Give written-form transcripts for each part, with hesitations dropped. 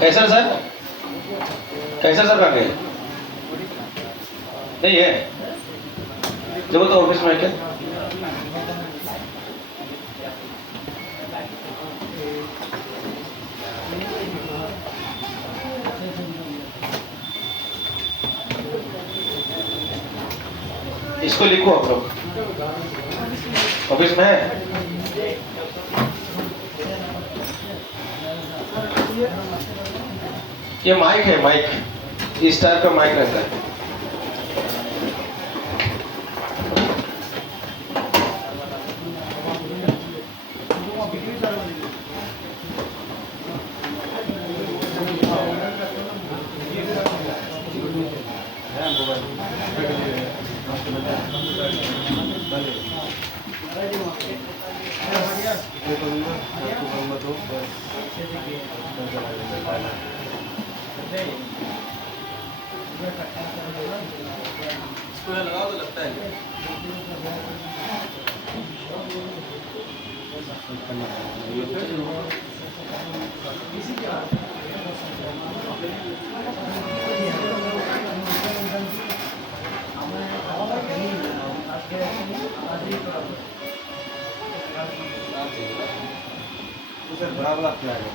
कैसर sir, कैसर sir कहाँ गए? नहीं है जब तो ऑफिस में क्या? इसको लिखो आप लोग, ऑफिस में है। ये माइक है, माइक इस टाइप का माइक रहता है। लगाओ तो लगता है। बराबर क्या है?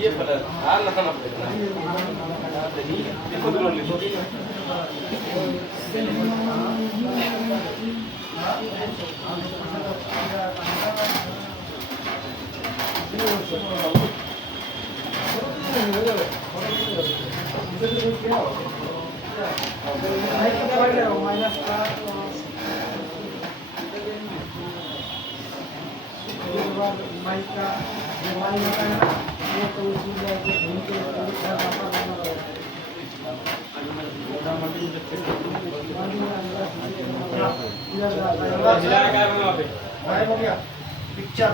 ये फलक हाल लगाना पड़ेगा। पिक्चर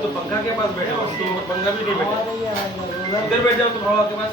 तो पंखा के पास बैठे हो, तो पंखा भी नहीं बैठे, इधर बैठ जाओ तो भाव आपके पास।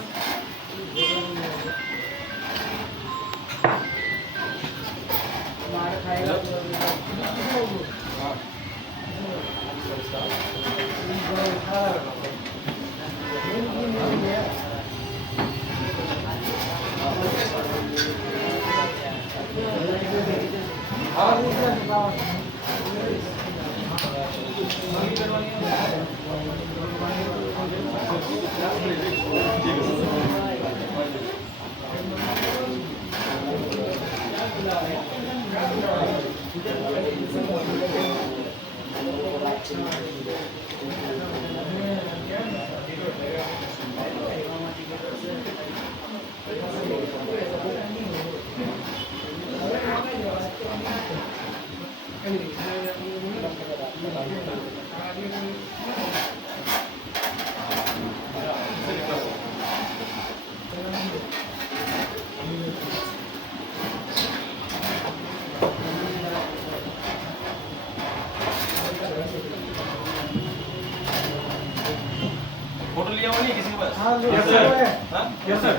फोटो लिया हुआ नहीं किसी के पास? हाँ, यस सर। हाँ, यस सर।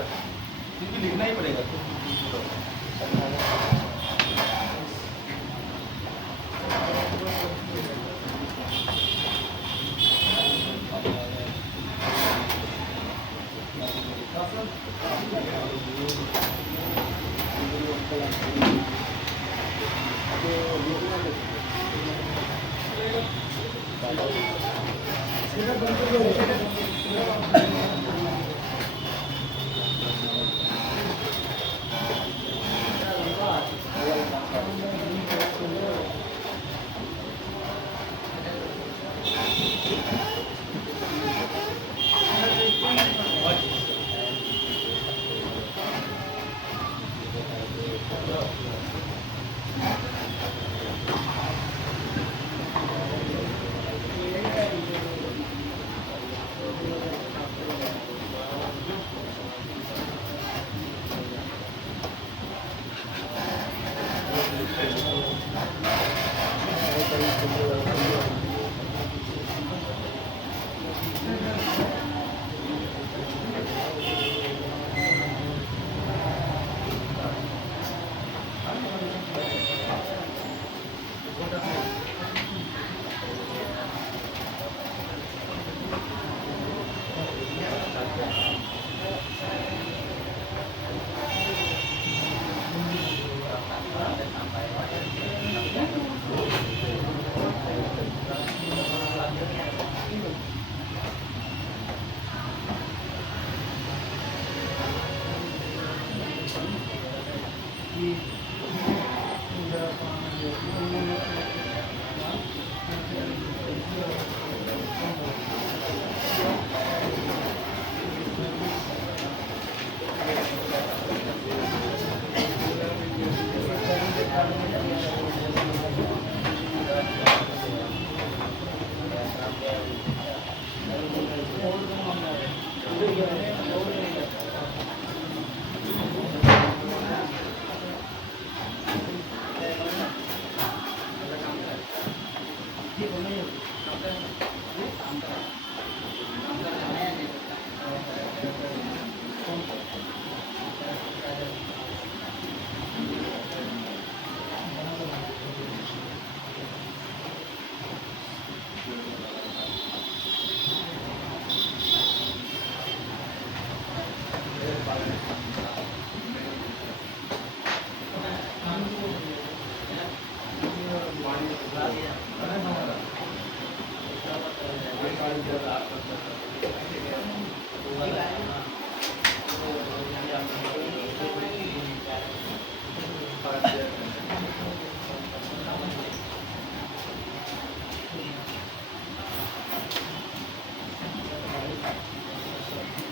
क्योंकि लिखना ही पड़ेगा।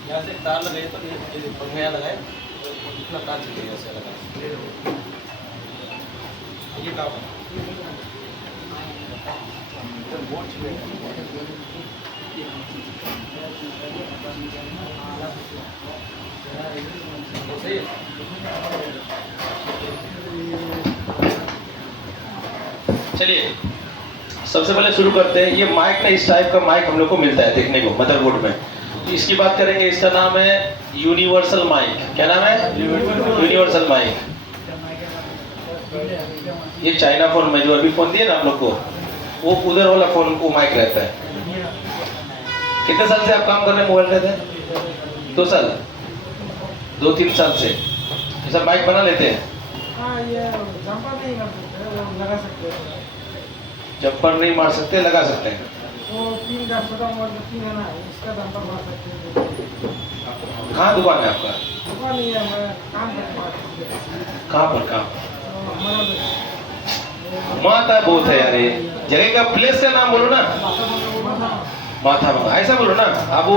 यहाँ से तार लगाइए तो ये पंखा यहाँ लगाए तो इतना तार चलेगा ऐसे लगा ये काम है सही है। चलिए सबसे पहले शुरू करते हैं। ये माइक ना इस टाइप का माइक हम लोग को मिलता है देखने को मदरबोर्ड में। तो इसकी बात करेंगे, इसका नाम है यूनिवर्सल माइक। क्या नाम है? Universal mike. ये चाइना फोन में जो अभी फोन दिए ना आप लोग को, वो उधर वाला फोन वो माइक रहता है। कितने साल से आप काम कर रहे हैं मोबाइल का? 2 साल 2-3 साल से ये सब माइक बना लेते हैं। हाँ, ये जंपर नहीं कर सकते, वो लगा सकते हैं। जंपर नहीं मार सकते, लगा सकते हैं। वो 3 का छोटा मोबाइल 3 है ना, इसका जंपर मार सकते हैं। कहाँ दुकान है आपका? दुकान नहीं है, मैं काम करता हूँ। कहाँ पर काम? हमारा माता बहुत है यार। ये जगह का प्लेस का नाम बोलो ना। माथा भंगा ऐसा बोलो ना। अब वो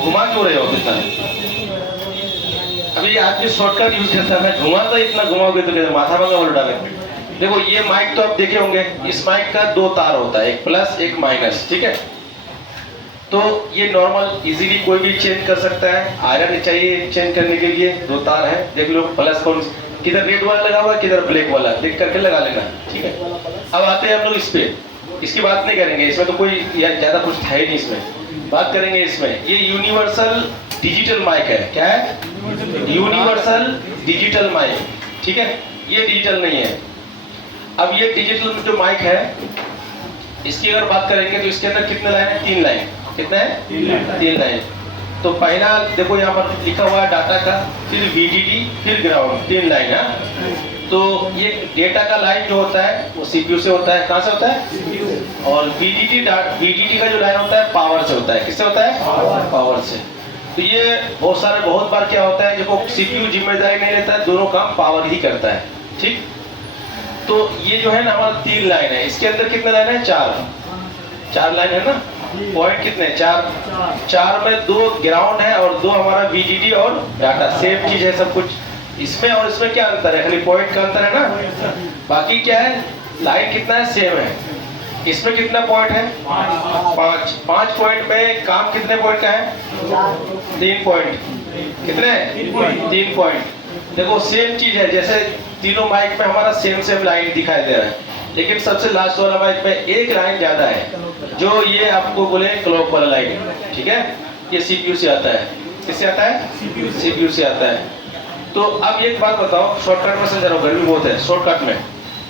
घुमा क्यों रहे हो इतना? अभी आदमी शॉर्टकट यूज करता है, मैं घुमाता इतना घुमाओगे तो कैसे माथा भंगा बोल डाले। देखो ये माइक तो आप देखे होंगे, इस माइक का 2 तार होता है, एक प्लस एक माइनस, ठीक है। तो ये नॉर्मल इजीली कोई भी चेंज कर सकता है। आयरन चाहिए चेंज करने के लिए, 2 तार है, देख लो प्लस कौन किधर रेड वाला लगा हुआ है किधर ब्लैक वाला, देख करके लगा लेना, ठीक है। अब आते हैं हम लोग इस पे। इसकी बात नहीं करेंगे, इसमें तो कोई ज्यादा कुछ है ही नहीं। इसमें बात करेंगे इसमें ये यूनिवर्सल डिजिटल माइक है। क्या है? यूनिवर्सल डिजिटल माइक, ठीक है। ये डिजिटल नहीं है। अब ये डिजिटल जो माइक है इसकी अगर बात करेंगे तो इसके अंदर कितने लाइन है? 3 लाइन। कितने हैं? 3 लाइन। तो पहला देखो यहाँ पर लिखा हुआ है डाटा का, फिर VDD, फिर ग्राउंड, 3 लाइन है। तो ये डेटा का लाइन जो होता है वो CPU से होता है। कहाँ से होता है? और VDD का जो लाइन होता है पावर से होता है। किससे होता है? पावर से। तो ये बहुत बार क्या होता है, देखो CPU जिम्मेदारी नहीं लेता है, दोनों काम पावर ही करता है, ठीक। तो ये जो है ना हमारा 3 लाइन है। इसके अंदर कितने लाइन है? 4 लाइन है ना। पॉइंट कितने? 4 में 2 ग्राउंड है और 2 हमारा VDD और डाटा। सेम चीज है सब कुछ। इसमें और इसमें क्या अंतर है? खाली पॉइंट का अंतर है ना, बाकी क्या है? लाइन कितना है? सेम है। इसमें कितना पॉइंट है? 5 पॉइंट में काम कितने पॉइंट का है? 3 पॉइंट। कितने? 3 पॉइंट। देखो सेम चीज है, जैसे तीनों माइक में हमारा सेम लाइन दिखाई दे रहा है, लेकिन सबसे लास्ट वाला माइक में एक लाइन ज्यादा है, जो ये आपको बोले क्लॉक वाला लाइन, ठीक है। ये CPU से आता है। किससे आता है? CPU से आता है। तो अब एक बात बताओ, शॉर्टकट में समझा रहा हूँ, गर्मी बहुत है, शॉर्टकट में।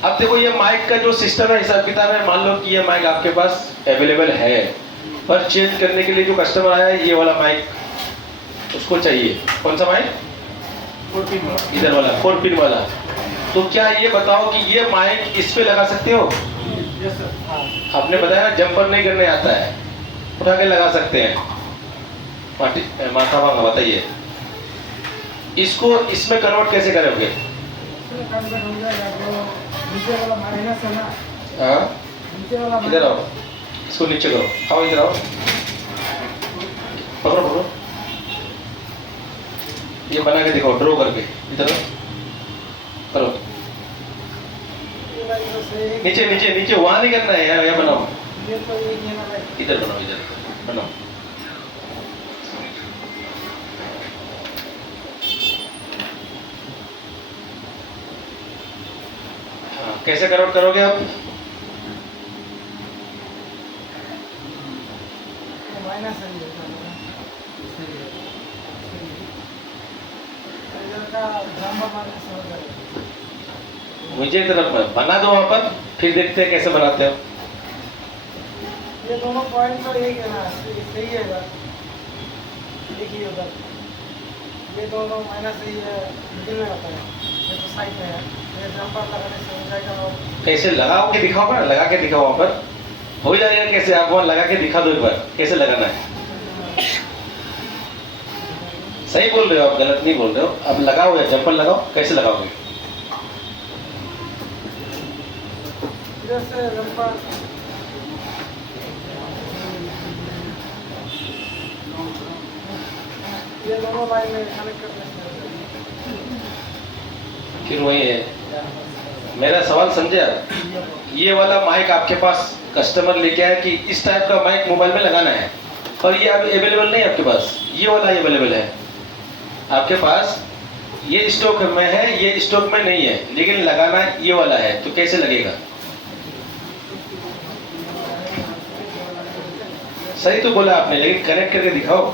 अब देखो ये माइक का जो सिस्टम है, हिसाब किताब है, मान लो कि ये माइक आपके पास अवेलेबल है, पर चेंज करने के लिए जो कस्टमर आया है, ये वाला माइक उसको चाहिए। कौन सा माइक? 4 पिन इधर वाला, 4 पिन वाला। तो क्या ये बताओ कि ये माइक इस पे लगा सकते हो? Yes sir. आपने बताया ना जंपर नहीं करने आता है, उठा के लगा सकते हैं। माथा भांगा, बताइए इसको इसमें कन्वर्ट कैसे करोगे? इसमें कन्वर्ट हो जाएगा, जो नीचे वाला माइनस है ना। हाँ नीचे वाला इधर आओ, इसको नीचे करो, आओ इधर आओ, पकड़ो पकड़ो, ये बना के दिखाओ, ड्रॉ करके, इधर करो, नीचे नीचे नीचे, वहां नहीं करना है, यहाँ बनाओ, ये तो एक है ना भाई। इधर बनाओ, इधर बनाओ। हाँ, कैसे कन्वर्ट करोगे आप? माइनस है ये इधर का ड्रामा माइनस हो जाएगा। मुझे तरफ में बना दो वहां पर, फिर देखते हैं कैसे बनाते हो। ये दोनों पॉइंट तो एक है ना, सही है इधर, एक ही उधर, ये दोनों माइनस सही है, मिडिल में होता है, ये तो साइड में है, ये जंपर लगाने से हो जाएगा। और कैसे लगाओगे दिखाओ ना, लगा के दिखाओ वहां पर, हो जाएगा। कैसे आप वहां लगा के दिखा दो एक बार, कैसे लगाना है। सही बोल रहे हो आप, गलत नहीं बोल रहे हो। अब लगाओ या जंपर लगाओ, कैसे लगाओगे? इधर से जंपर ये दोनों लाइन में कनेक्ट करने से फिर वही है, मेरा सवाल समझे आप? ये वाला माइक आपके पास कस्टमर लेके आया कि इस टाइप का माइक मोबाइल में लगाना है, और ये अभी अवेलेबल नहीं है आपके पास, ये वाला अवेलेबल है आपके पास, ये स्टॉक में है, ये स्टॉक में नहीं है, लेकिन लगाना ये वाला है, तो कैसे लगेगा? सही तो बोला आपने, लेकिन कनेक्ट करके दिखाओ।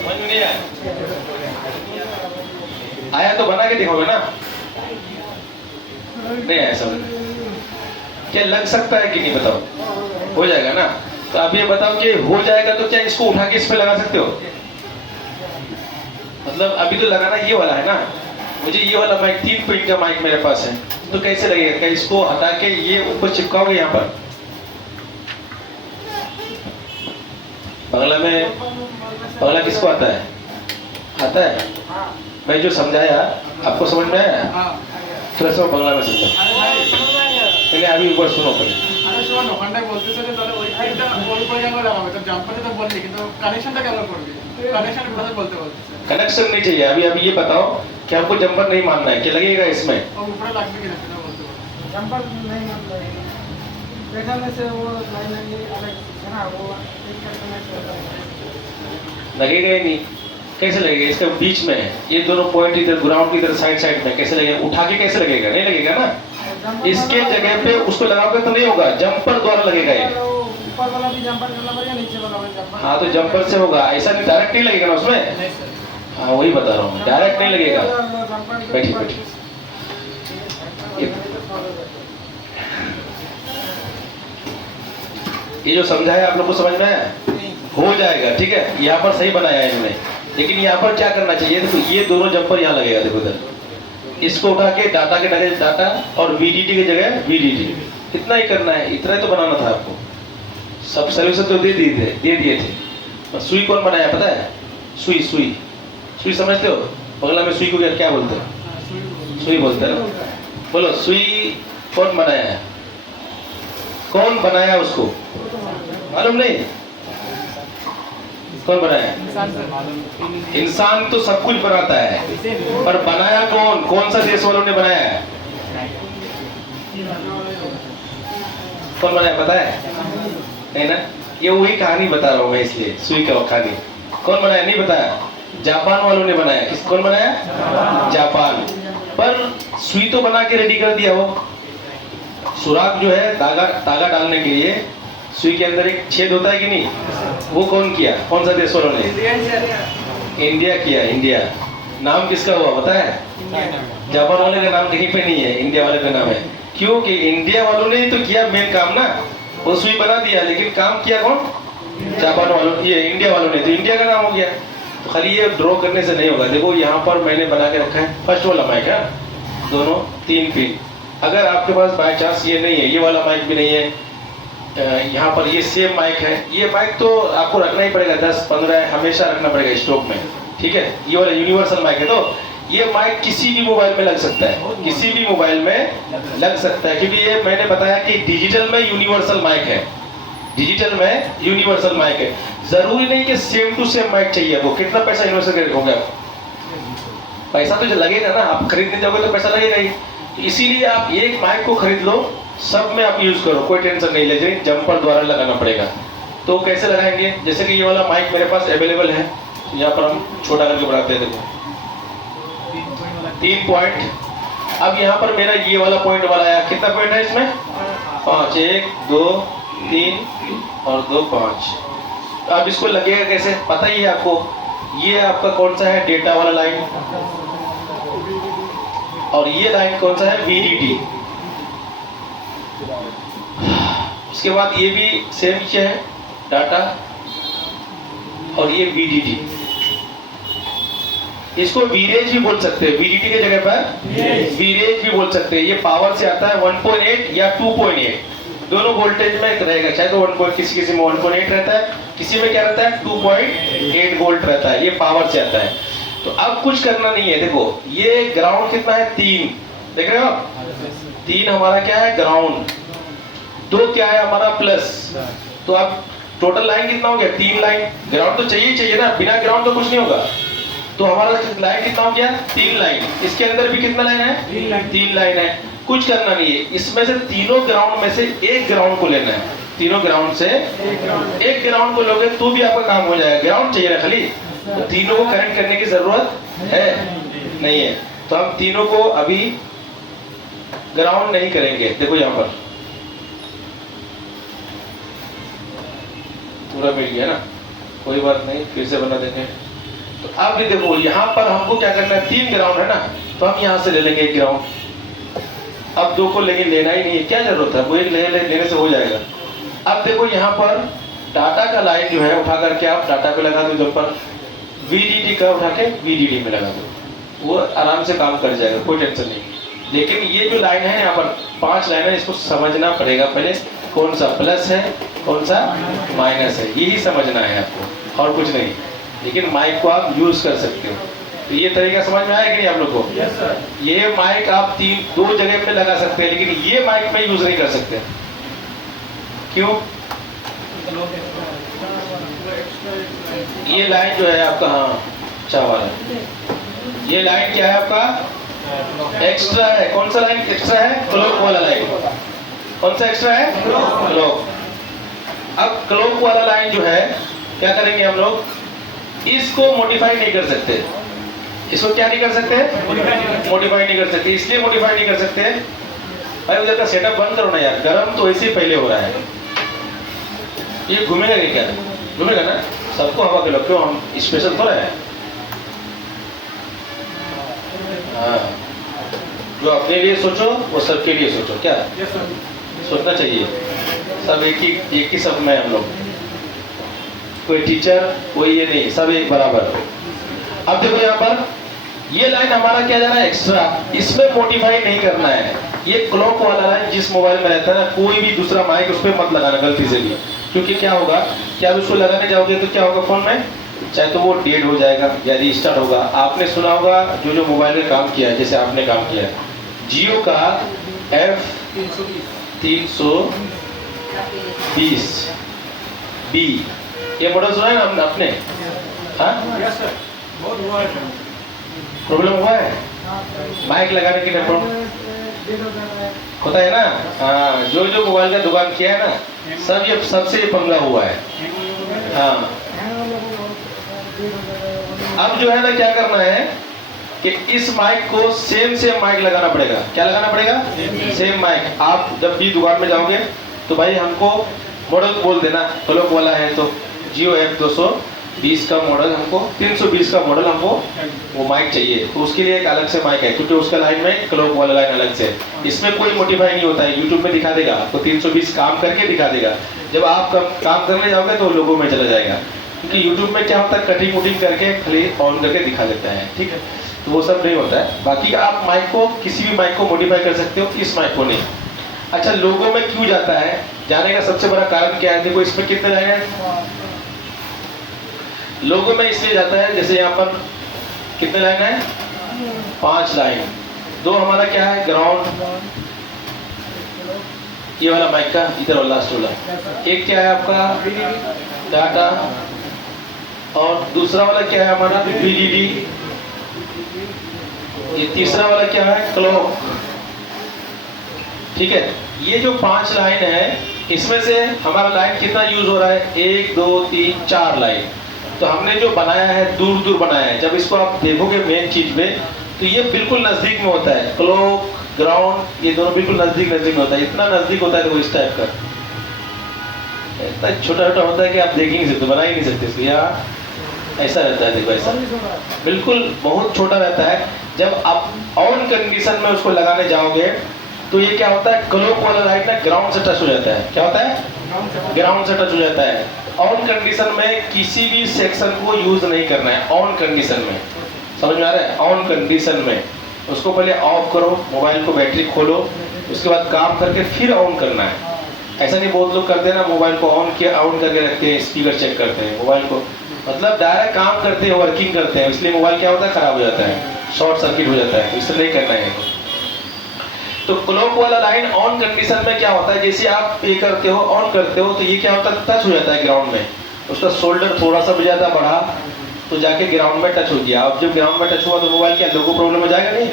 समझ में नहीं आया तो बना के दिखाओगे ना? नहीं आया समझ में? क्या लग सकता है कि नहीं बताओ? हो जाएगा ना? तो आप ये बताओ कि हो जाएगा तो क्या इसको उठा के इस पे लगा सकते हो? मतलब अभी तो लगाना ये वाला है ना, मुझे ये वाला माइक 3 पिन का माइक मेरे पास है, तो कैसे लगेगा? क्या इसको हटा के ये ऊपर चिपकाओगे यहाँ पर? बंगला किसको आता है? आता है? मैं जो समझाया आपको समझ में आया? थोड़ा सा बांग्ला में समझा। नहीं अभी ऊपर सुनो पहले। আরে শোনো ওখানটায় বলতেছে যে তাহলে ওই ফাইলটা বল করে কেন লাগাবে? তো জাম্পারে তো বললি কিন্তু কানেকশনটা কেন করবি? কানেকশন কথা বলতে বলতেছে। कनेक्शन नहीं चाहिए अभी ये बताओ कि हमको जंपर नहीं मानना है, क्या लगेगा इसमें? ও উপরে লাগবে কিনা সেটা বলতে বলতে। जंपर नहीं मान रहे, देखने से वो लाइन अलग है ना, वो एक करने से लगेगा ही नहीं। कैसे लगेगा? इसका बीच में है, ये दोनों पॉइंट इधर ग्राउंड की इधर साइड में, कैसे लगेगा? उठा के कैसे लगेगा? नहीं लगेगा ना। इसके जगह पे उसको लगाओगे तो नहीं होगा, जंपर द्वारा लगेगा ये। ऊपर वाला भी जंपर करना पड़ेगा, नीचे वाला भी जंपर। हाँ तो जंपर से होगा, ऐसा नहीं डायरेक्ट नहीं लगेगा ना उसमें। नहीं सर। हाँ वही बता रहा हूँ, डायरेक्ट नहीं लगेगा। बैठिए बैठिए। ये जो समझाया आप लोग को समझ में आया? हो जाएगा, ठीक है। यहाँ पर सही बनाया है इन्होंने, लेकिन यहाँ पर क्या करना चाहिए? देखो ये दोनों जंपर यहाँ लगेगा, देखो इधर। इसको उठा के डाटा के जगह डाटा और VDD की जगह VDD, इतना ही करना है, इतना ही तो बनाना था आपको। सब सोल्यूशन तो दे दिए थे। और सुई कौन बनाया पता है? सुई समझते हो? बंगला में सुई को क्या बोलते हैं? सुई बोलते हैं ना? बोलो सुई कौन बनाया है? कौन बनाया उसको? मालूम नहीं? कौन बनाया? इंसान तो सब कुछ बनाता है, पर बनाया कौन सा देश वालों ने बनाया है? कौन बनाया पता है? है ना? ये वही कहानी बता रहा हूँ मैं, इसलिए सुई का कहानी। कौन बनाया नहीं बताया? जापान वालों ने बनाया। कौन बनाया? जापान। पर सुई तो बना के रेडी कर दिया वो। सुराख जो है धागा डालने के लिए सुई के अंदर एक छेद होता है कि नहीं? वो कौन किया? कौन सा देश वालों ने? इंडिया किया। इंडिया नाम किसका हुआ पता है? जापान वाले का नाम कहीं पे नहीं है, इंडिया वाले का नाम है। क्योंकि इंडिया वालों ने तो किया मेन काम ना, वो सुई बना दिया, लेकिन काम किया कौन? जापान वालों, ये इंडिया वालों ने, तो इंडिया का नाम हो गया। तो खाली ये ड्रॉ करने से नहीं होगा। देखो यहाँ पर मैंने बना के रखा है फर्स्ट वाला माइक है, दोनों 3 पिन। अगर आपके पास बाय चांस ये नहीं है, ये वाला माइक भी नहीं है, यहाँ पर ये सेम माइक है, ये माइक तो आपको रखना ही पड़ेगा, 10-15 हमेशा रखना पड़ेगा स्टॉक में, ठीक है। ये वाला यूनिवर्सल माइक है, तो ये माइक किसी भी मोबाइल में लग सकता है, किसी भी मोबाइल में लग सकता है, क्योंकि ये मैंने बताया कि डिजिटल में यूनिवर्सल माइक है, डिजिटल में यूनिवर्सल माइक है। जरूरी नहीं कि सेम टू सेम माइक चाहिए। वो कितना पैसा इन्वेस्ट करके रखोगे आप? पैसा तो लगेगा ना, आप खरीदने जाओगे तो पैसा लगेगा ही। इसीलिए आप एक माइक को खरीद लो, सब में आप यूज करो, कोई टेंशन नहीं, लेकिन जंपर द्वारा लगाना पड़ेगा। तो कैसे लगाएंगे? जैसे कि ये वाला माइक मेरे पास अवेलेबल है, यहाँ पर हम छोटा करके बनाते हैं, देखो 3 पॉइंट। अब यहाँ पर मेरा ये वाला पॉइंट वाला आया, कितना पॉइंट है इसमें? 5, 1 2 3 और 2 5। अब इसको लगेगा कैसे, पता ही है आपको, ये आपका कौन सा है, डेटा वाला लाइन, और ये लाइन कौन सा है, VDD। उसके बाद ये भी सेम क्या है, डाटा, और ये VDD। इसको वीरेज भी बोल सकते हैं, VDD के जगह पर वीरेज भी बोल सकते हैं। ये पावर से आता है 1.8 या 2.8, दोनों वोल्टेज में रहेगा। चाहे तो 1. किसी में 1.8 रहता है, किसी में क्या रहता है 2.8 वोल्ट रहता है। ये पावर से आता है। तो अब कुछ करना नहीं है। देखो ये ग्राउंड कितना है, 3, देख रहे हो आप, 3 हमारा क्या है ग्राउंड, 2 क्या है हमारा प्लस। तो अब टोटल लाइन कितना हो गया, 3 लाइन। ग्राउंड तो चाहिए ना, बिना ग्राउंड तो कुछ नहीं होगा। तो हमारा लाइन कितना हो गया, 3 लाइन। इसके अंदर भी कितना लाइन है, 3 लाइन है। कुछ करना नहीं है, इसमें से तीनों ग्राउंड में से एक ग्राउंड को लेना है। तीनों ग्राउंड से एक ग्राउंड को लोगे तो भी आपका काम हो जाएगा। ग्राउंड चाहिए ना खाली, तो तीनों को कनेक्ट करने की जरूरत है नहीं है। तो हम तीनों को अभी ग्राउंड नहीं करेंगे। देखो यहाँ पर पूरा मिल गया ना, कोई बात नहीं, फिर से बना देंगे। तो अब भी देखो यहाँ पर हमको क्या करना है, 3 ग्राउंड है ना, तो हम यहाँ से ले लेंगे 1 ग्राउंड। अब 2 को लेकिन लेना ही नहीं है, क्या जरूरत है, वो एक लेने से हो जाएगा। अब देखो यहाँ पर डाटा का लाइन जो है उठा करके आप डाटा पे लगा दो, जब पर VDD का उठा के VDD में लगा दो, वो आराम से काम कर जाएगा, कोई टेंशन नहीं। लेकिन ये जो लाइन है यहाँ पर 5 लाइन है, इसको समझना पड़ेगा पहले, कौन सा प्लस है कौन सा माइनस है, यही समझना है आपको और कुछ नहीं। लेकिन माइक को आप यूज कर सकते हो। तो ये तरीका समझ में आया कि नहीं आप लोग को? Yes sir. ये माइक आप 2 जगह पे लगा सकते हैं, लेकिन ये माइक में यूज नहीं कर सकते। क्यों? ये लाइन जो है आपका, हाँ अच्छा वाला, ये लाइन क्या है आपका एक्स्ट्रा है। कौन सा लाइन एक्स्ट्रा है? क्लॉक वाला लाइन। कौन सा एक्स्ट्रा है? क्लॉक। अब क्लॉक वाला लाइन जो है क्या करेंगे हम लोग, इसको मॉडिफाई नहीं कर सकते। इसको क्या नहीं कर सकते? मॉडिफाई नहीं कर सकते। इसलिए मॉडिफाई नहीं कर सकते भाई, उधर का सेटअप बंद करो ना यार, गर्म तो ऐसे ही पहले हो रहा है। ये घूमेगा नहीं क्या? घूमेगा ना, सबको हवा के लो, क्यों, हम स्पेशल थोड़ा है। हाँ, जो अपने लिए सोचो वो सबके लिए सोचो, क्या यस सर। सोचना चाहिए। सब एक ही सब में हम लोग, कोई टीचर कोई ये नहीं, सब एक बराबर। अब देखो यहाँ पर ये लाइन हमारा क्या जा रहा है, एक्स्ट्रा, इसमें मॉडिफाई नहीं करना है। ये क्लॉक वाला लाइन जिस मोबाइल में रहता है ना, कोई भी दूसरा माइक उस पर मत लगाना गलती से भी, क्योंकि क्या होगा कि आप उसको लगाने जाओगे तो क्या होगा, फोन में चाहे तो वो डेड हो जाएगा या रीस्टार्ट होगा। आपने सुना होगा जो मोबाइल में काम किया है, जैसे आपने काम किया है जियो का F320B, ये मॉडल सुना है ना आपने? हाँ, यस सर, बहुत हुआ है सर। प्रॉब्लम हुआ है माइक लगाने के लिए, प्रॉब्लम होता है ना। हाँ, जो मोबाइल का दुकान किया है ना, सब ये सबसे पंगा हुआ है। हाँ, अब जो है ना क्या करना है कि इस माइक को सेम माइक लगाना पड़ेगा। क्या लगाना पड़ेगा? Same mike. आप जब भी दुकान में जाओगे तो भाई हमको मॉडल बोल देना, क्लॉक वाला है तो जियो F220 का मॉडल, हमको 320 का मॉडल, हमको वो माइक चाहिए। तो उसके लिए एक अलग से माइक है, क्योंकि उसका लाइन में क्लॉक वाला लाइन अलग से। इसमें कोई मॉडिफाई नहीं होता है, यूट्यूब में दिखा देगा आपको, 320 काम करके दिखा देगा। जब आप काम करने जाओगे तो लोगों में चला जाएगा, क्योंकि यूट्यूब में क्या होता है, कटिंग वुटिंग करके खाली ऑन करके दिखा देता है, ठीक है। तो वो सब नहीं होता है। बाकी आप माइक को, किसी भी माइक को मॉडिफाई कर सकते हो, इस माइक को नहीं। अच्छा, लोगों में क्यों जाता है, जाने का सबसे बड़ा कारण क्या है? देखो इसमें कितने लाइन है लोगों में, इसलिए जाता है, जैसे यहाँ पर कितने लाइन है, 5 लाइन। 2 हमारा क्या है ग्राउंड, ये वाला माइक का इधर वाला लास्ट वाला। एक क्या है आपका डाटा, और दूसरा वाला क्या है हमारा VDD। ये तीसरा वाला क्या है क्लॉक, ठीक है। ये जो 5 लाइन है, इसमें से हमारा लाइन कितना यूज हो रहा है, 1 2 3 4 लाइन। तो हमने जो बनाया है दूर बनाया है। जब इसको आप देखोगे मेन चीज में, तो ये बिल्कुल नजदीक में होता है, क्लॉक ग्राउंड ये दोनों बिल्कुल नजदीक में होता है। इतना नजदीक होता है, देखो इस टाइप का, इतना छोटा छोटा होता है कि आप देख ही नहीं सकते, बना ही नहीं सकते इसको। यहाँ ऐसा रहता है, देखो ऐसा बिल्कुल बहुत छोटा रहता है। जब आप ऑन कंडीशन में उसको लगाने जाओगे तो ये क्या होता है, क्लॉक वाला लाइट ना ग्राउंड से टच हो जाता है। क्या होता है, ग्राउंड से टच हो जाता है। ऑन कंडीशन में किसी भी सेक्शन को यूज नहीं करना है, ऑन कंडीशन में, समझ में आ रहा है? ऑन कंडीशन में उसको पहले ऑफ करो, मोबाइल को बैटरी खोलो, उसके बाद काम करके फिर ऑन करना है। ऐसा नहीं बहुत लोग करते हैं ना, मोबाइल को ऑन किया ऑन करके रखते हैं, स्पीकर चेक करते हैं मोबाइल को, मतलब डायरेक्ट काम करते हैं, वर्किंग करते हैं, इसलिए मोबाइल क्या होता है, खराब हो जाता है, शॉर्ट सर्किट हो जाता है। इससे नहीं करना है। तो क्लॉक वाला लाइन ऑन कंडीशन में क्या होता है, जैसे आप पे करते हो ऑन करते हो तो ये क्या होता है, टच हो जाता है ग्राउंड में। उसका शोल्डर थोड़ा सा भी ज्यादा बढ़ा तो जाके ग्राउंड में टच हो गया। अब जब ग्राउंड में टच हुआ तो मोबाइल क्या लोगो प्रॉब्लम में जाएगा, नहीं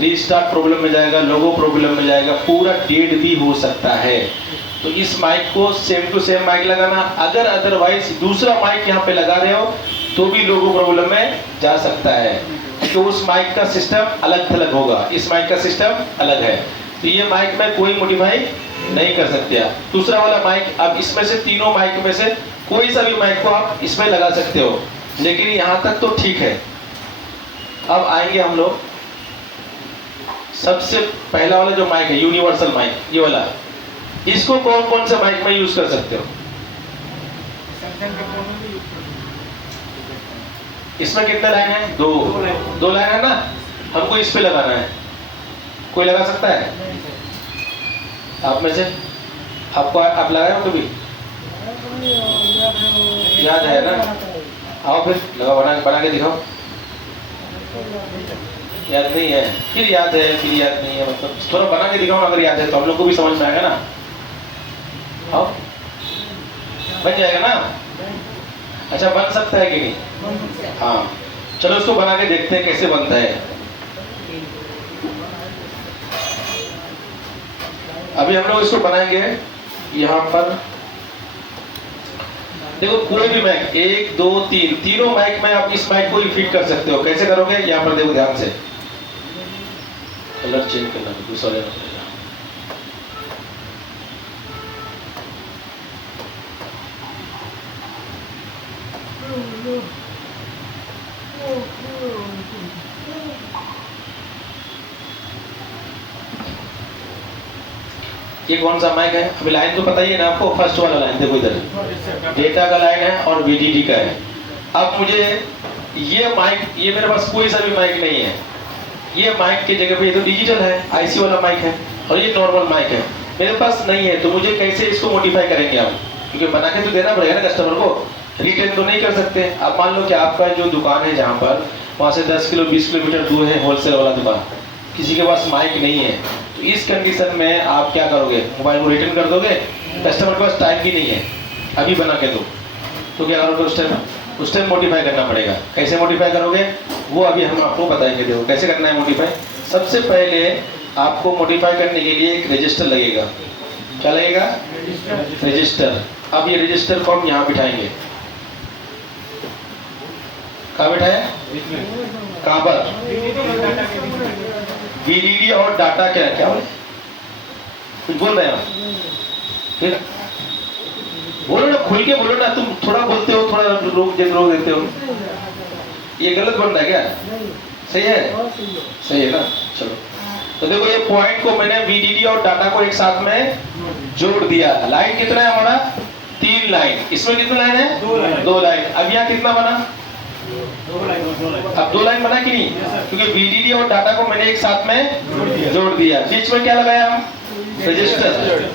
रीस्टार्ट प्रॉब्लम में जाएगा, लोगो प्रॉब्लम में जाएगा, पूरा डेड भी हो सकता है। तो इस माइक को सेम टू सेम माइक लगाना, अगर अदरवाइज दूसरा माइक यहाँ पे लगा रहे हो तो भी लोगो प्रॉब्लम में जा सकता है, तो उस माइक का सिस्टम अलग थलग होगा, इस माइक का सिस्टम अलग है। तो ये माइक में कोई मॉडिफाई नहीं कर सकते आप। दूसरा वाला माइक, अब इसमें से तीनों माइक में से कोई सा भी माइक को आप इसमें लगा सकते हो, लेकिन यहाँ तक तो ठीक है। अब आएंगे हम लोग, सबसे पहला वाला जो माइक है यूनिवर्सल माइक, ये वाला, इसको कौन कौन से माइक में यूज कर सकते हो? इसमें कितने लाइन है? दो लाइन है ना, हमको इस पे लगाना है। कोई लगा सकता है आप में से? आपको आप लगाए हो कभी? याद है ना? आओ फिर लगा, बना के दिखाओ। याद नहीं है, फिर याद है, फिर याद नहीं है, मतलब थोड़ा बना के दिखाओ ना, अगर याद है तो हम लोग को भी समझ में आएगा ना। आओ, बन जाएगा ना? अच्छा, बन सकता है कि नहीं? हाँ, चलो उसको बना के देखते हैं कैसे बनता है। अभी हम लोग इसको बनाएंगे। यहाँ पर देखो, कोई भी माइक, 1 2 3, तीनों माइक में आप इस माइक को ही फिट कर सकते हो। कैसे करोगे? यहाँ पर देखो ध्यान से, कलर चेंज करना, दूसरा लेना पड़ेगा। ये कौन सा माइक है? अभी लाइन तो पता ही है ना आपको, फर्स्ट वाला लाइन देखो इधर, डेटा का लाइन है और VDD का है। अब मुझे ये माइक, ये मेरे पास कोई सा भी माइक नहीं है, ये माइक की जगह पे ये तो डिजिटल है, IC वाला माइक है, और ये नॉर्मल माइक है, मेरे पास नहीं है। तो मुझे कैसे इसको मॉडिफाई करेंगे आप? क्योंकि बना के तो देना पड़ेगा ना कस्टमर को, रिटर्न तो नहीं कर सकते। अब मान लो कि आपका जो दुकान है जहाँ पर, वहाँ से 10 किलो 20 किलोमीटर दूर है होलसेल वाला दुकान, किसी के पास माइक नहीं है, तो इस कंडीशन में आप क्या करोगे? मोबाइल को रिटर्न कर दोगे? कस्टमर के पास टाइम भी नहीं है, अभी बना के दो, तो क्या करोगे? उस टाइम मॉडिफाई करना पड़ेगा। कैसे मॉडिफाई करोगे वो अभी हम आपको बताएंगे। देखो कैसे करना है मॉडिफाई। सबसे पहले आपको मॉडिफाई करने के लिए एक रजिस्टर लगेगा। क्या लगेगा? रजिस्टर। अब ये रजिस्टर को हम यहाँ बिठाएंगे। कहाँ बिठाए? कहाँ पर? VDD और डाटा क्या बोले? कुछ बोल रहे हैं आप? फिर बोलो ना, खुल के बोलो ना, तुम थोड़ा बोलते हो, थोड़ा रोक देते हो। ये गलत बन रहा है क्या? सही है? सही है ना? चलो, तो देखो ये पॉइंट को मैंने VDD और डाटा को एक साथ में जोड़ दिया। लाइन कितना है हमारा? 3 लाइन। इसमें कितनी लाइन है? 2 लाइन। अब यहाँ कितना बना? 2 लाइन बना कि नहीं? क्योंकि VDD और डाटा को मैंने एक साथ में जोड़ दिया। बीच में क्या लगाया हम? रजिस्टर।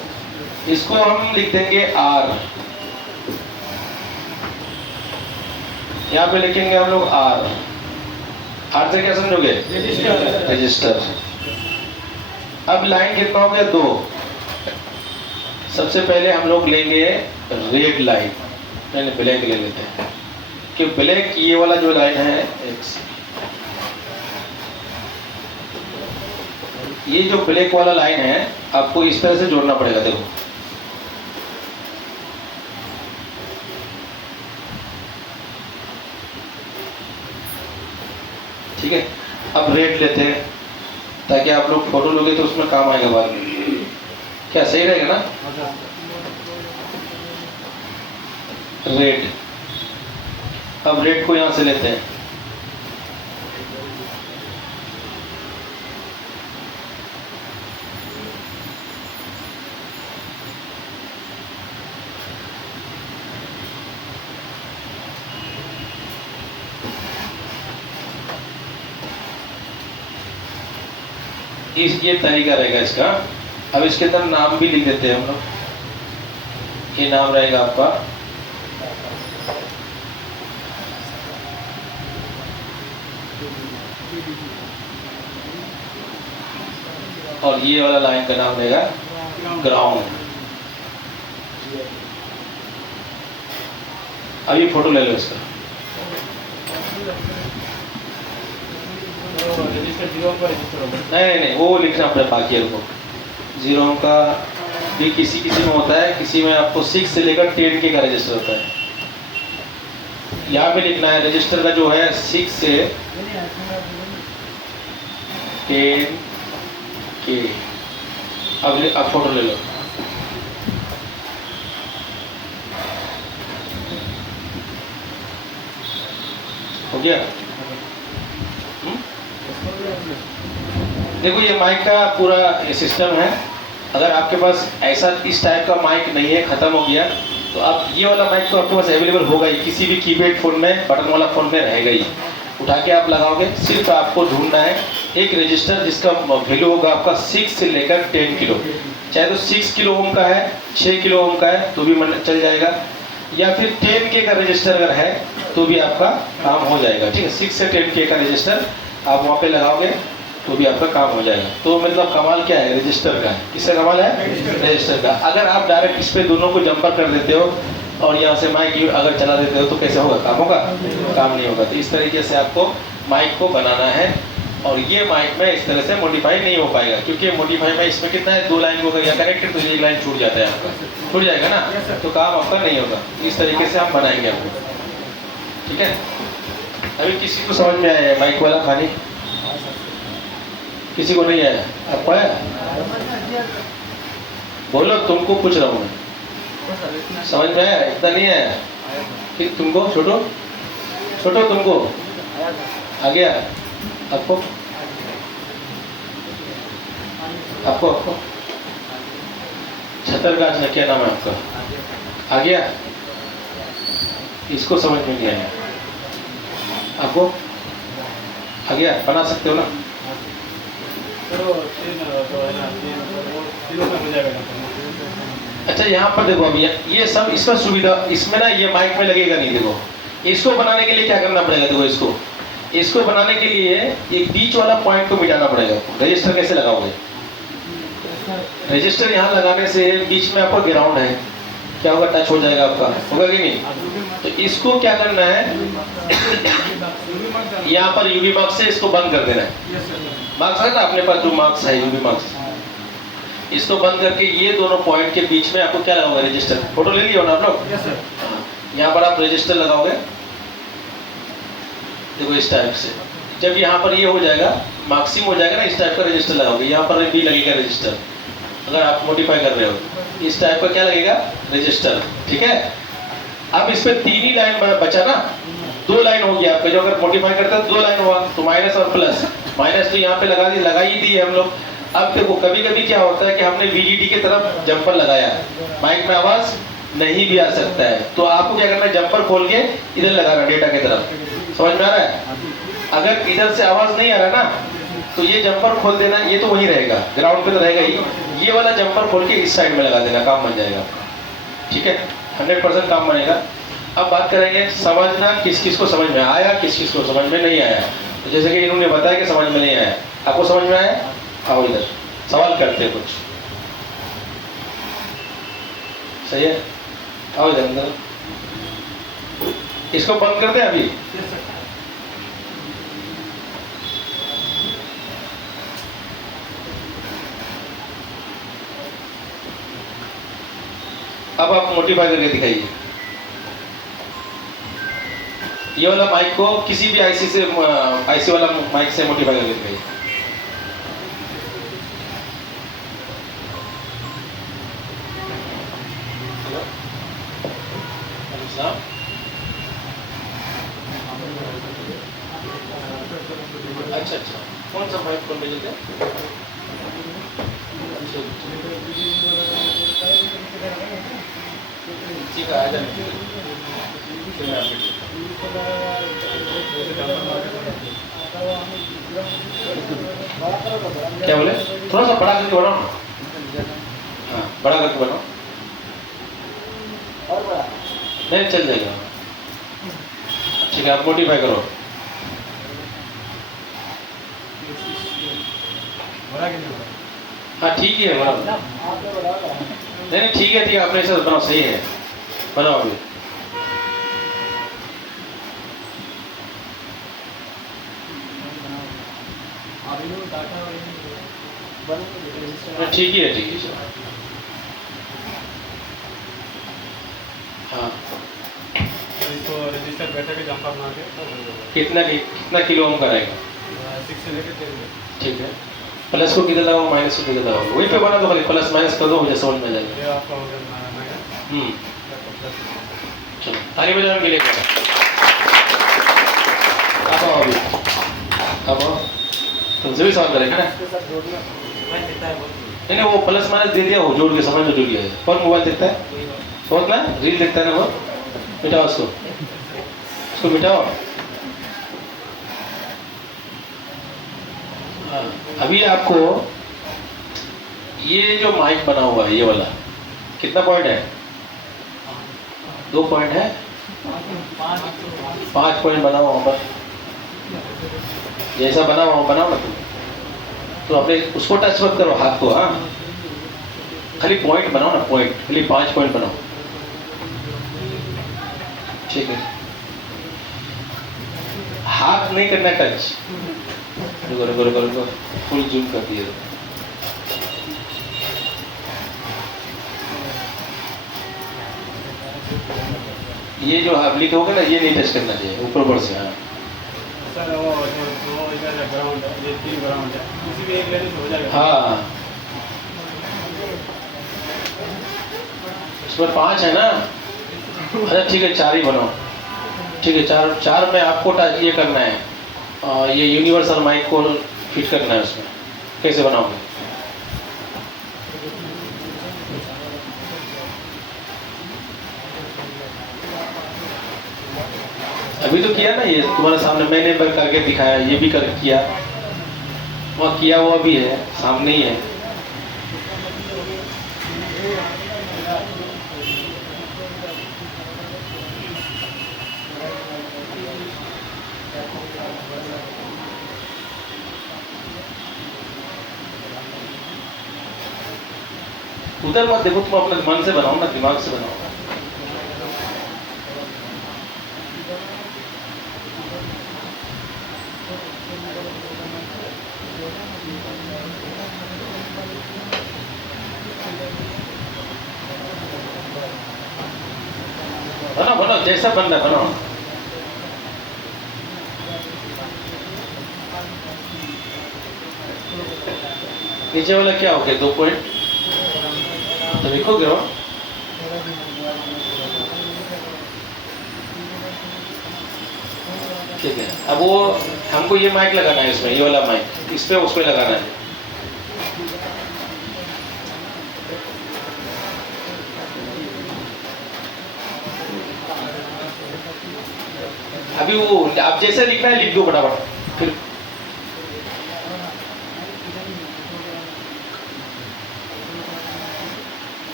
इसको हम लिख देंगे R। यहाँ पे लिखेंगे हम लोग R से क्या समझोगे? रजिस्टर। अब लाइन कितना हो गया? 2। सबसे पहले हम लोग लेंगे रेड लाइन, नहीं ब्लैक ले लेते हैं, कि ब्लैक ये वाला जो लाइन है, ये जो ब्लैक वाला लाइन है आपको इस तरह से जोड़ना पड़ेगा। देखो ठीक है। अब रेड लेते हैं ताकि आप लोग फोटो लोगे तो उसमें काम आएगा बाद में। क्या सही रहेगा ना? रेड। अब रेड को यहां से लेते हैं, ये तरीका रहेगा इसका। अब इसके अंदर नाम भी लिख देते हैं हम लोग। ये नाम रहेगा आपका, और ये वाला लाइन का नाम रहेगा ग्राउंड। अब ये फोटो ले लो इसका। नहीं, वो लिखना पड़ेगा बाकी है को। जीरो का भी किसी किसी में होता है, किसी में आपको 6 से लेकर 10 के का रजिस्टर होता है। यहाँ पे लिखना है रजिस्टर का जो है 6 से 10 के। अब फोटो ले लो। हो गया? देखो ये माइक का पूरा सिस्टम है। अगर आपके पास ऐसा इस टाइप का माइक नहीं है, ख़त्म हो गया, तो आप ये वाला माइक तो आपके पास अवेलेबल होगा ही, किसी भी कीपैड फ़ोन में, बटन वाला फ़ोन में रहेगा ही। उठा के आप लगाओगे। सिर्फ आपको ढूंढना है एक रजिस्टर जिसका वैल्यू होगा आपका 6 से लेकर 10 किलो। चाहे तो 6 किलो ओम का है, 6 किलो ओम का है तो भी चल जाएगा, या फिर 10 के का रजिस्टर अगर है तो भी आपका काम हो जाएगा। ठीक है, 6 से 10 के का रजिस्टर आप वहाँ पे लगाओगे तो भी आपका काम हो जाएगा। तो मतलब कमाल क्या है रजिस्टर का, किसका कमाल है? रजिस्टर का। अगर आप डायरेक्ट इस पे दोनों को जंपर कर देते हो और यहाँ से माइक अगर चला देते हो तो कैसे होगा? काम होगा? काम नहीं होगा। तो इस तरीके से आपको माइक को बनाना है। और ये माइक में इस तरह से मॉडिफाई नहीं हो पाएगा, क्योंकि मॉडिफाई में इसमें कितना है, 2 लाइन होगा या कनेक्टेड, तो एक लाइन छूट जाता है आपका, छूट जाएगा ना, तो काम आपका नहीं होगा। इस तरीके से हम बनाएंगे आपको। ठीक है, अभी किसी को समझ में आया है माइक वाला खानी? किसी को नहीं आया? आपको आया? बोलो, तुमको पूछ रहा हूँ मैं, समझ में आया? इतना नहीं आया कि तुमको? छोटो तुमको आ गया? आपको छतरगाछ ना, क्या नाम है आपका? आ गया? इसको समझ में नहीं आया, आपको आ गया? बना सकते हो ना? अच्छा, यहाँ पर देखो, अभी ये सब इसका सुविधा, इसमें ना ये माइक में लगेगा नहीं। देखो, इसको बनाने के लिए क्या करना पड़ेगा? देखो, इसको बनाने के लिए एक बीच वाला पॉइंट को मिटाना पड़ेगा। रजिस्टर कैसे लगाओगे? रजिस्टर यहाँ लगाने से बीच में आपका ग्राउंड है, क्या होगा? टच हो जाएगा आपका, होगा कि नहीं? तो इसको क्या करना है, यहाँ पर यूवी मार्क्स से इसको बंद कर देना है। मार्क्स है ना अपने पास, जो मार्क्स है यूवी मार्क्स, इसको बंद करके ये दोनों पॉइंट के बीच में आपको क्या लगाओगे? रजिस्टर। फोटो ले लिया ना आप लोग? यहाँ पर आप रजिस्टर लगाओगे। देखो इस टाइप से, जब यहाँ पर ये हो जाएगा, मार्क्सिंग हो जाएगा ना, इस टाइप का रजिस्टर लगाओगे। यहाँ पर भी लगेगा रजिस्टर। अगर आप मॉडिफाई कर रहे हो, इस टाइप का क्या लगेगा? रजिस्टर। ठीक है, अब इस पे 3 ही लाइन बचा ना, 2 लाइन हो गया आपका। जो अगर मॉडिफाई करते हो 2 लाइन हुआ, तो माइनस और प्लस। माइनस तो यहाँ पे लगा ही दी है हम लोग। अब देखो, कभी कभी क्या होता है कि हमने VDD की तरफ जंपर लगाया, माइक में आवाज नहीं भी आ सकता है, तो आपको क्या करना है, जंपर खोल के इधर लगाना, डेटा की तरफ। समझ में आ रहा है? अगर इधर से आवाज नहीं आ रहा ना, तो ये जंपर खोल देना, ये तो वहीं रहेगा, ग्राउंड पे तो रहेगा ही। ये वाला जंपर खोल के इस साइड में लगा देना, काम बन जाएगा। ठीक है, 100% काम बनेगा। अब बात करेंगे समझना, किस किस को समझ में आया, किस किस को समझ में नहीं आया। तो जैसे कि इन्होंने बताया कि समझ में नहीं आया, आपको समझ में आया? आओ इधर, सवाल करते हैं कुछ। सही है, आओ इधर अंदर। इसको बंद कर दें अभी। अब आप मॉडिफाई करके दिखाइए। ये वाला माइक को किसी भी आईसी वाला माइक से मॉडिफाई करके दिखाइए। साहब अच्छा अच्छा, कौन सा माइक कौन भेजे थे? अच्छा, ठीक है, आ जाने दीजिए। फिर मैं अपडेट क्या बोले? थोड़ा सा बड़ा करके बनाओ ना। हाँ, बड़ा करके बनाओ। और बड़ा नहीं, चल जाएगा। ठीक है, आप मोडिफाई करो। बड़ा कि नहीं बड़ा? हाँ ठीक ही है, बनाओ। आपने बढ़ाया नहीं नहीं, ठीक है, आपने ऐसा बनाओ, सही है, बनाओ अभी। अभी वो डाटा हाँ, ठीक ही है, ठीक है, चलो। हाँ, इसको रजिस्टर बैठे के जंप बना के कितना किलो ओम कराएगा? 6 से लेके 10 ठीक है, प्लस को किधर लगाओ, माइनस को किधर लगाओ, वहीं पे बना दो, खाली प्लस माइनस कर दो, मुझे समझ में आ जाएगा। ये आपका हो गया माइनस चलो, ताली बजाने के लिए अब आओ अभी, अब आओ, तुमसे भी सवाल करेंगे ना? इसके साथ जोड़ना नहीं नहीं, वो प्लस माइनस दे दिया, वो जोड़ के समझ में जुड़ गया है। कौन मोबाइल देखता है? बहुत ना, रील देखता है ना वो, मिटाओ उसको मिटाओ। हाँ, अभी आपको ये जो माइक बना हुआ है, ये वाला कितना पॉइंट है? 2 पॉइंट है, 5 पॉइंट बनाओ वहाँ पर, जैसा बना हुआ बनाओ ना तुम। तो अपने उसको टच मत करो हाथ को, हाँ, खाली पॉइंट बनाओ ना, पॉइंट, खाली 5 पॉइंट बनाओ। ठीक है, हाथ नहीं करना टच। रुको रुको रुको रुको, फुल जूम कर दिए। ये जो आप लिखोगे ना, ये नहीं टच करना चाहिए, ऊपर ऊपर से। हाँ, सर वो जो इधर ग्राउंड है, ये 3 ग्राउंड है, किसी भी एक लेने से हो जाएगा। हाँ, इसमें 5 है ना? अच्छा ठीक है, 4 ही बनाओ। ठीक है, 4 में आपको ये करना है, ये यूनिवर्सल माइक को फिट करना है उसमें। कैसे बनाओगे? अभी तो किया ना, ये तुम्हारे सामने मैंने करके दिखाया, ये भी कर किया, वहाँ किया हुआ भी है, सामने ही है। उधर मत देखो, तुम अपने मन से बनाओ ना, दिमाग से बनाओ। बनाओ बनाओ, जैसा बनना है बनाओ। नीचे वाला क्या हो गया? 2 पॉइंट तो देखो ग्राउंड। ठीक है, अब वो हमको ये माइक लगाना है इसमें, ये वाला माइक इस पे उस पे लगाना है। अभी वो आप जैसे लिखना है लिख दो फटाफट, फिर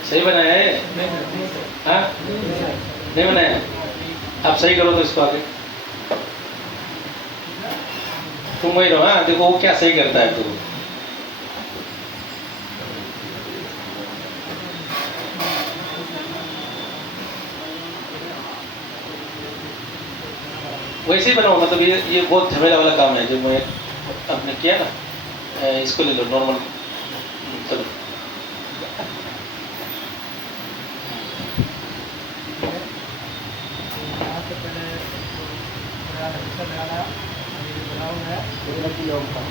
सही बनाया है? हाँ, नहीं बनाया? आप सही करो तो इसको आगे तुम वही रहो। हाँ, देखो वो क्या सही करता है। तो वैसे ही बनाओ, मतलब ये बहुत झमेला वाला काम है जो मैं आपने किया ना। इसको ले लो नॉर्मल, चलो यहाँ से पहले रजिस्टर लगाना, ग्राउंड है 13 किलो का।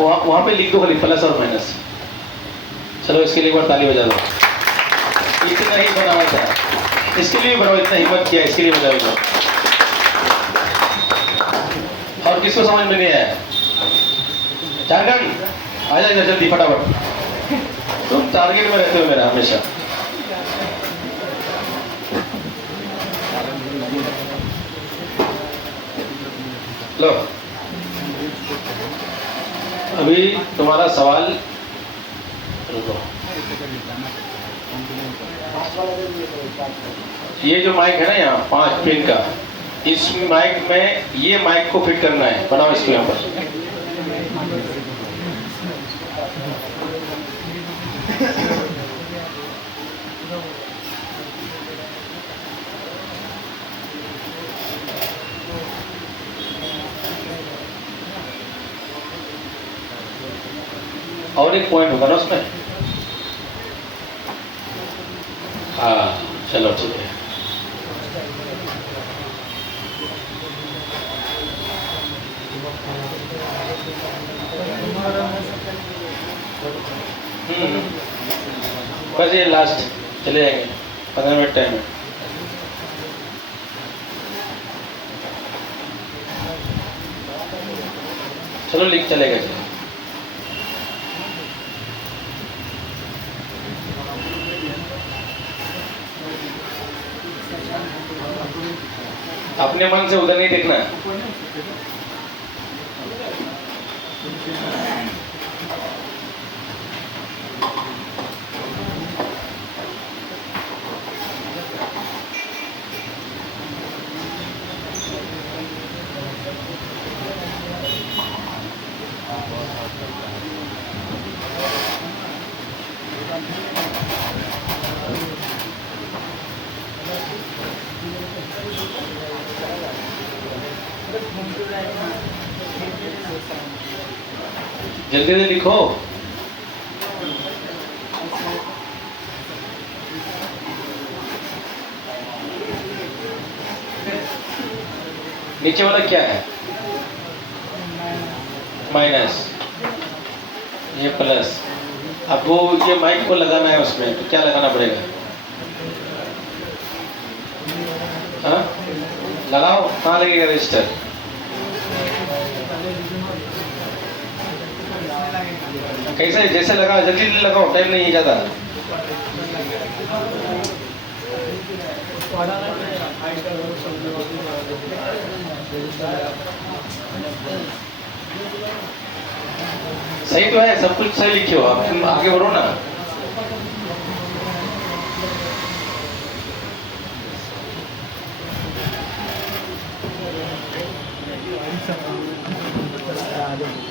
वहाँ पे लिख दो खाली प्लस और माइनस। चलो इसके लिए एक बार ताली बजा दो। इतना ही बनाया था, इसके लिए भी बनाओ, इतना हिम्मत किया इसके लिए बजा दो। और किसको समझ में नहीं आया? झारखंड आ जाएगा जल्दी फटाफट, तुम टारगेट में रहते हो मेरा हमेशा। लो अभी तुम्हारा सवाल, रुको, ये जो माइक है ना यहाँ 5 पिन का, इस माइक में ये माइक को फिट करना है। बनाओ इसको यहाँ पर। और एक पॉइंट होगा ना उसमें। हाँ चलो ठीक है। बस ये लास्ट, चले जाएंगे 15 मिनट टाइम है। चलो लिख चलेगा। अपने मन से उधर नहीं देखना है। जल्दी से लिखो। नीचे वाला क्या है? माइनस, ये प्लस। अब वो ये माइक को लगाना है उसमें, तो क्या लगाना पड़ेगा? हाँ लगाओ, कहाँ लगेगा रजिस्टर? कैसे जैसे लगा, जल्दी जल्दी लगाओ, टाइम नहीं है ज़्यादा। सही तो है, सब कुछ सही लिखे हो आप, तुम आगे बढ़ो ना।